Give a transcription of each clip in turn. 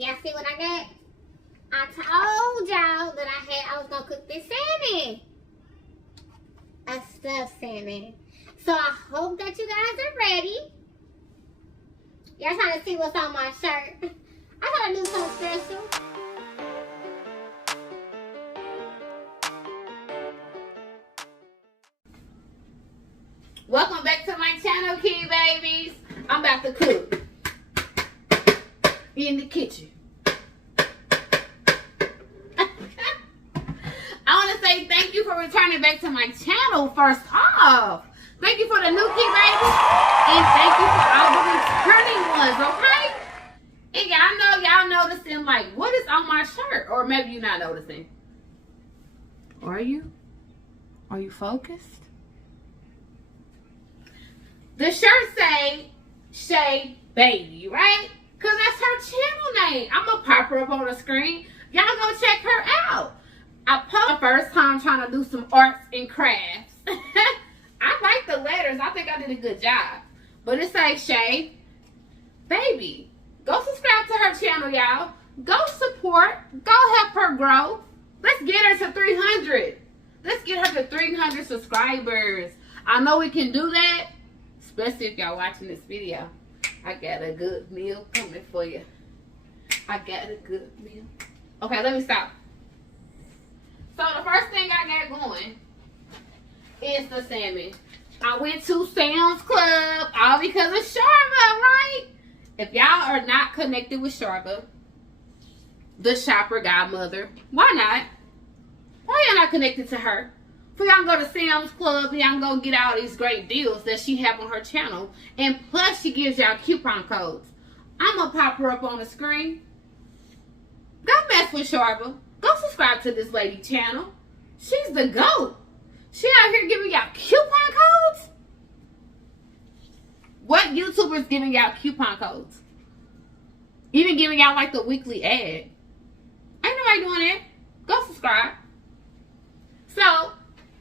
Y'all see what I got? I told y'all that I was gonna cook this salmon. A stuffed salmon. So I hope that you guys are ready. Y'all trying to see what's on my shirt. I gotta do something special. Welcome back to my channel, Key Babies. I'm about to cook in the kitchen. I want to say thank you for returning back to my channel first off. Thank you for the new Key Babies. And thank you for all the returning ones, okay? And y'all noticing, like, what is on my shirt? Or maybe you're not noticing. Are you? Are you focused? The shirt say Shay Baby, right? Because that's her channel name. I'm going to pop her up on the screen. Y'all go check her out. I posted the first time trying to do some arts and crafts. I like the letters. I think I did a good job. But it says Shay Baby. Go subscribe to her channel, y'all. Go support. Go help her grow. Let's get her to 300. Let's get her to 300 subscribers. I know we can do that. Especially if y'all watching this video. I got a good meal coming for you. I got a good meal. Okay, let me stop. So the first thing I got going is the salmon. I went to Sam's Club all because of Sharba, right? If y'all are not connected with Sharba, the shopper godmother, why not? Why y'all not connected to her? For y'all go to Sam's Club and y'all go get all these great deals that she have on her channel. And plus she gives y'all coupon codes. I'm going to pop her up on the screen. Go mess with Sharba. Go subscribe to this lady channel. She's the GOAT. She out here giving y'all coupon codes? What YouTuber's giving y'all coupon codes? Even giving y'all like the weekly ad. Ain't nobody doing that. Go subscribe. So,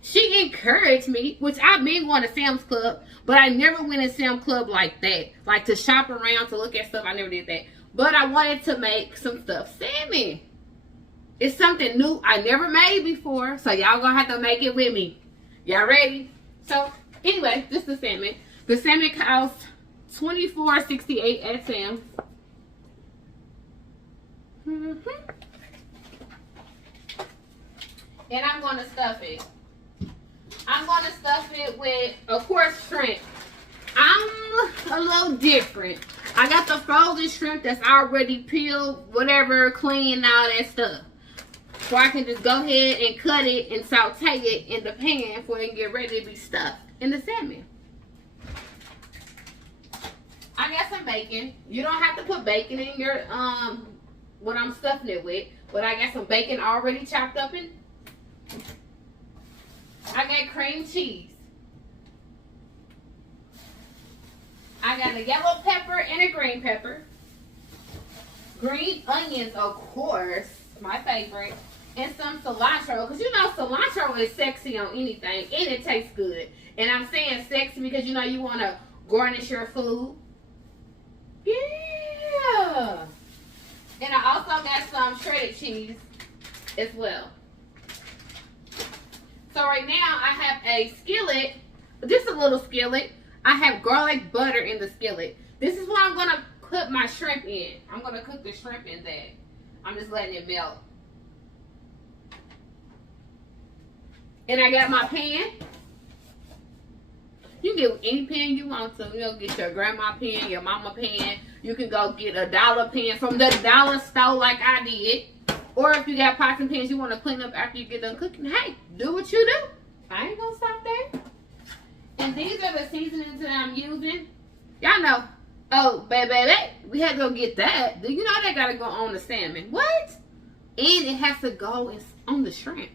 she encouraged me, which I've been going to Sam's Club, but I never went to Sam's Club like that. Like to shop around, to look at stuff. I never did that. But I wanted to make some stuffed salmon. It's something new I never made before, so y'all gonna have to make it with me. Y'all ready? So, anyway, this is the salmon. The salmon costs $24.68 at Sam's. And I'm gonna stuff it. I'm gonna stuff it with, of course, shrimp. I'm a little different. I got the frozen shrimp that's already peeled, whatever, clean, all that stuff. So I can just go ahead and cut it and saute it in the pan for it can get ready to be stuffed in the salmon. I got some bacon. You don't have to put bacon in your what I'm stuffing it with, but I got some bacon already chopped up in. I got cream cheese. I got a yellow pepper and a green pepper. Green onions, of course, my favorite. And some cilantro, because you know cilantro is sexy on anything, and it tastes good. And I'm saying sexy because you know you want to garnish your food. Yeah. And I also got some shredded cheese as well. So right now I have a skillet, just a little skillet. I have garlic butter in the skillet. This is what I'm going to put my shrimp in. I'm going to cook the shrimp in that. I'm just letting it melt. And I got my pan. You can get any pan you want to. You'll get your grandma pan, your mama pan. You can go get a dollar pan from the dollar store like I did. Or if you got pots and pans you want to clean up after you get done cooking, hey, do what you do. I ain't going to stop there. And these are the seasonings that I'm using. Y'all know. Oh, baby, we had to go get that. Do you know they got to go on the salmon? What? And it has to go on the shrimps.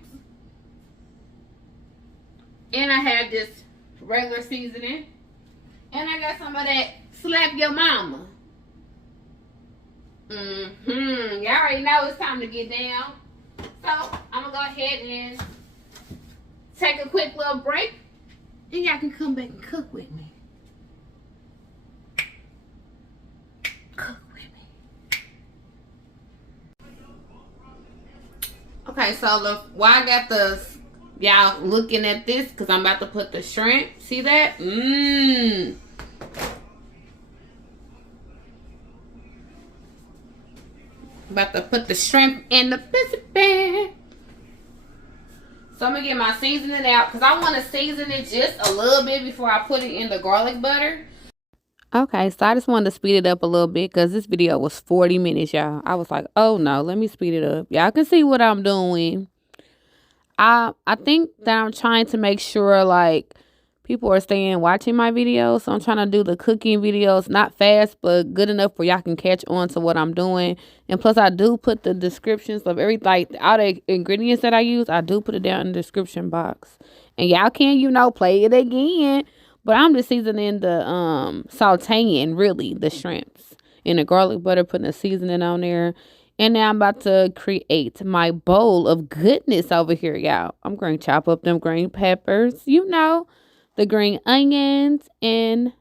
And I have this regular seasoning. And I got some of that slap your mama. Y'all already know it's time to get down. So, I'm going to go ahead and take a quick little break. And y'all can come back and cook with me. Cook with me. Okay, so look, why I got the, y'all looking at this, because I'm about to put the shrimp. See that? About to put the shrimp in the biscuit pan. So I'm going to get my seasoning out, because I want to season it just a little bit before I put it in the garlic butter. Okay, so I just wanted to speed it up a little bit because this video was 40 minutes, y'all. I was like, oh no, let me speed it up. Y'all can see what I'm doing. I think that I'm trying to make sure, like, people are staying watching my videos. So I'm trying to do the cooking videos, not fast, but good enough where y'all can catch on to what I'm doing. And plus, I do put the descriptions of everything, like, all the ingredients that I use, I do put it down in the description box. And y'all can, you know, play it again. But I'm just seasoning the, sauteing, really, the shrimps in the garlic butter, putting the seasoning on there. And now I'm about to create my bowl of goodness over here, y'all. I'm going to chop up them green peppers, you know, the green onions, and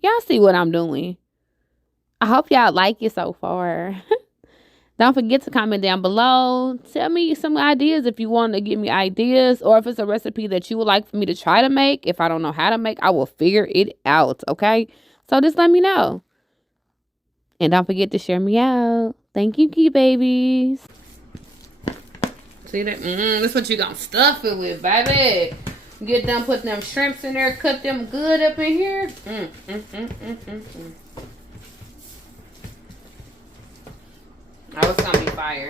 y'all see what I'm doing. I hope y'all like it so far. Don't forget to comment down below. Tell me some ideas if you want to give me ideas, or if it's a recipe that you would like for me to try to make. If I don't know how to make, I will figure it out, okay? So just let me know. And don't forget to share me out. Thank you, key babies. See that? That's what you gonna stuff it with, baby. Get done putting them shrimps in there, cut them good up in here. Oh, it's gonna be fire.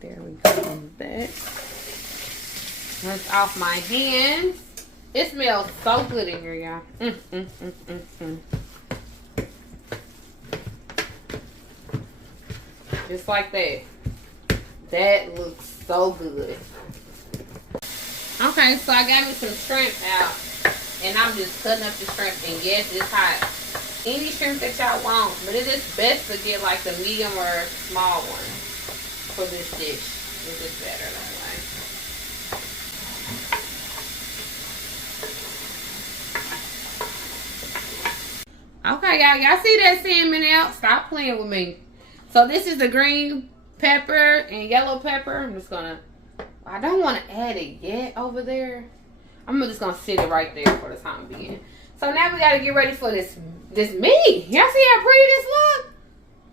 There we go. That. Rinse off my hands. It smells so good in here, y'all. Just like that. That looks so good. Okay, so I got me some shrimp out. And I'm just cutting up the shrimp. And yes, it's hot. Any shrimp that y'all want. But it is best to get like the medium or small one for this dish. It's just better that way. Okay, y'all see that salmon out? Stop playing with me. So this is the green pepper and yellow pepper. I'm just gonna, I don't want to add it yet over there. I'm just gonna sit it right there for the time being. So now we gotta get ready for this meat. Y'all see how pretty this look?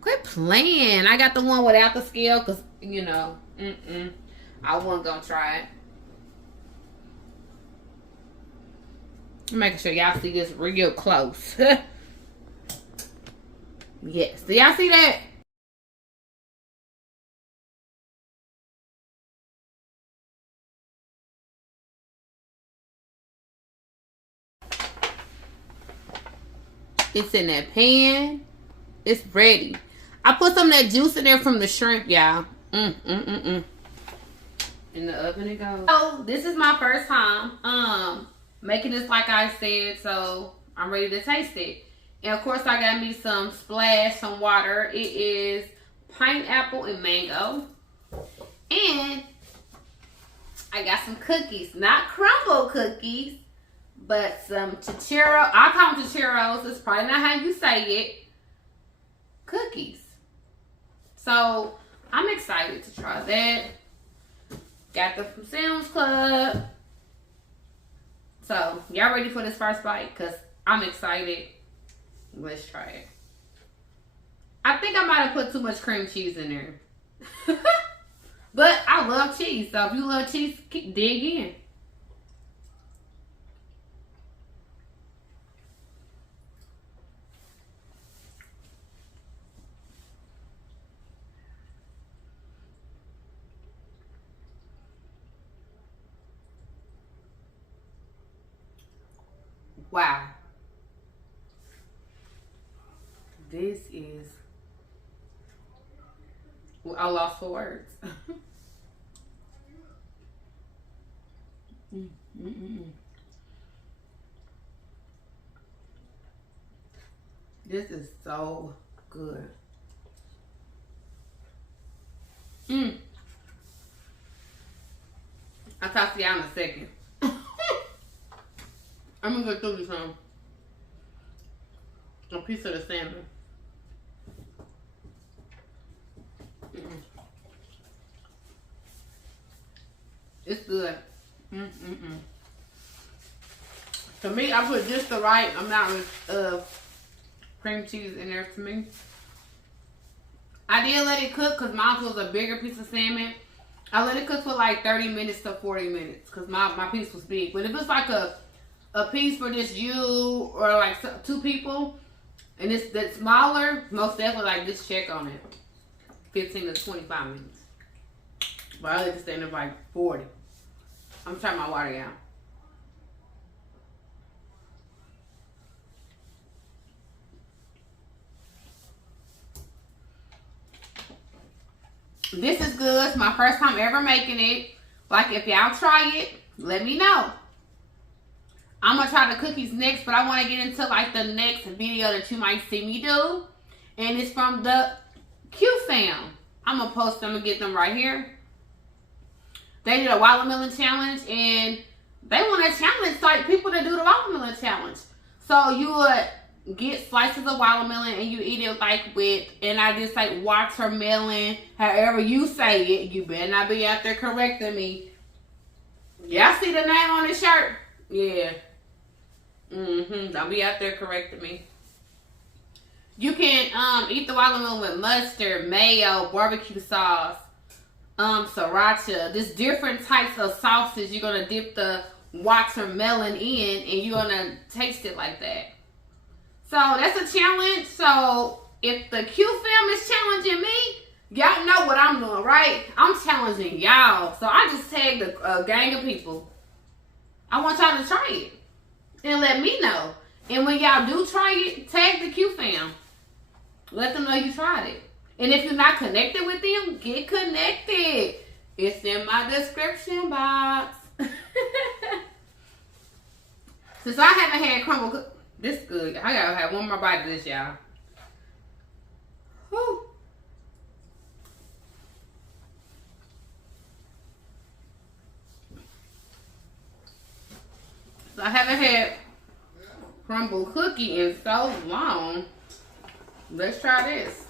Quit playing. I got the one without the scale because, you know, I wasn't gonna try it. I'm making sure y'all see this real close. Yes. Do y'all see that? It's in that pan. It's ready. I put some of that juice in there from the shrimp, y'all. In the oven it goes. So this is my first time making this, like I said, so I'm ready to taste it. And of course I got me some splash, some water. It is pineapple and mango. And I got some cookies, not crumble cookies, but some churro. I call them churros. It's probably not how you say it. Cookies. So I'm excited to try that. Got them from Sam's Club. So y'all ready for this first bite? Because I'm excited. Let's try it. I think I might have put too much cream cheese in there. But I love cheese. So if you love cheese, dig in. Wow. This is, well, I lost for words. This is so good. I'll talk to y'all in a second. I'm gonna go through this one. a piece of the salmon. It's good. To me, I put just the right amount of cream cheese in there to me. I did let it cook because mine was a bigger piece of salmon. I let it cook for like 30 minutes to 40 minutes because my piece was big. But if it's like a piece for just you or like 2 people and it's that smaller, most definitely like just check on it. 15 to 25 minutes. But I let it stay in there for like 40. I'm trying my water out. This is good. It's my first time ever making it. Like, if y'all try it, let me know. I'm going to try the cookies next, but I want to get into, like, the next video that you might see me do. And it's from the Q fam. I'm going to post them and get them right here. They did a watermelon challenge, and they want to challenge, like, people to do the watermelon challenge. So, you would get slices of watermelon and you eat it like with, and I just like watermelon, however you say it. You better not be out there correcting me. Y'all see the name on the shirt? Yeah. Don't be out there correcting me. You can eat the watermelon with mustard, mayo, barbecue sauce, sriracha. There's different types of sauces you're gonna dip the watermelon in, and you're gonna taste it like that. So that's a challenge. So if the Q fam is challenging me, y'all know what I'm doing, right? I'm challenging y'all. So I just tagged a gang of people. I want y'all to try it and let me know. And when y'all do try it, tag the Q fam. Let them know you tried it. And if you're not connected with them, get connected. It's in my description box. Since I haven't had crumble cookies. This good. I gotta have one more bite of this, y'all. Whew. So I haven't had crumble cookie in so long. Let's try this.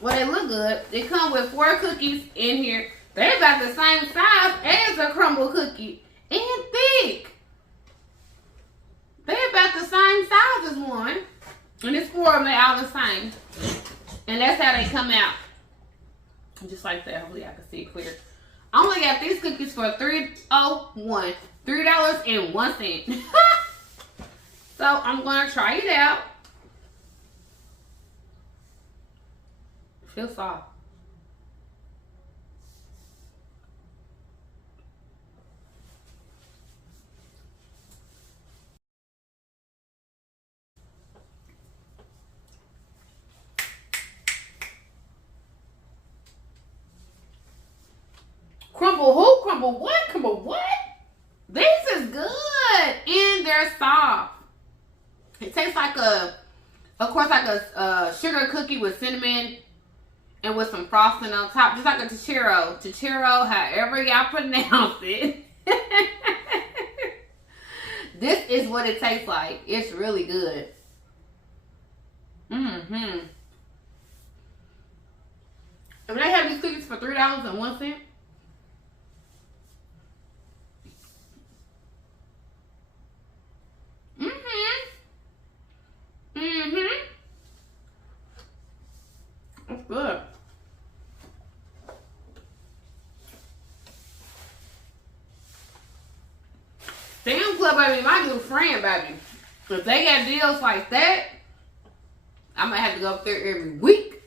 Well, they look good. They come with 4 cookies in here. They're about the same size as a crumble cookie and thick. They're about the same size as one. And it's 4 of them, they're all the same. And that's how they come out. Just like that. Hopefully I can see it clear. I only got these cookies for $3.01. $3.01. So I'm gonna try it out. Feels soft. Crumble who? Crumble what? Crumble what? This is good. And they're soft. It tastes like of course, like a sugar cookie with cinnamon and with some frosting on top. Just like a churro. Churro, however y'all pronounce it. This is what it tastes like. It's really good. And they have these cookies for $3.01. That's good. Sam Club, baby, my new friend, baby. If they got deals like that, I might have to go up there every week.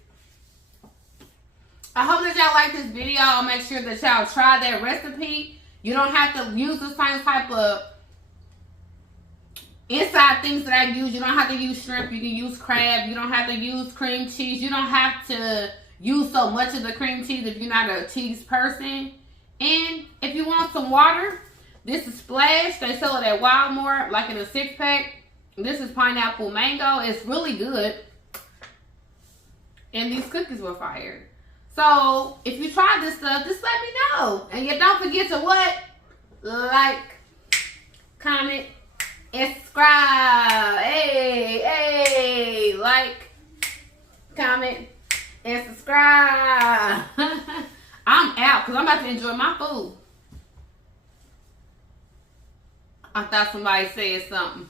I hope that y'all like this video. I'll make sure that y'all try that recipe. You don't have to use the same type of inside things that I use. You don't have to use shrimp. You can use crab. You don't have to use cream cheese. You don't have to use so much of the cream cheese if you're not a cheese person. And if you want some water, this is Splash. They sell it at Walmart, like in a 6-pack. This is pineapple mango. It's really good. And these cookies were fire. So if you try this stuff, just let me know. And you don't forget to what? Like, comment, and subscribe. and subscribe. I'm out because I'm about to enjoy my food. I thought somebody said something.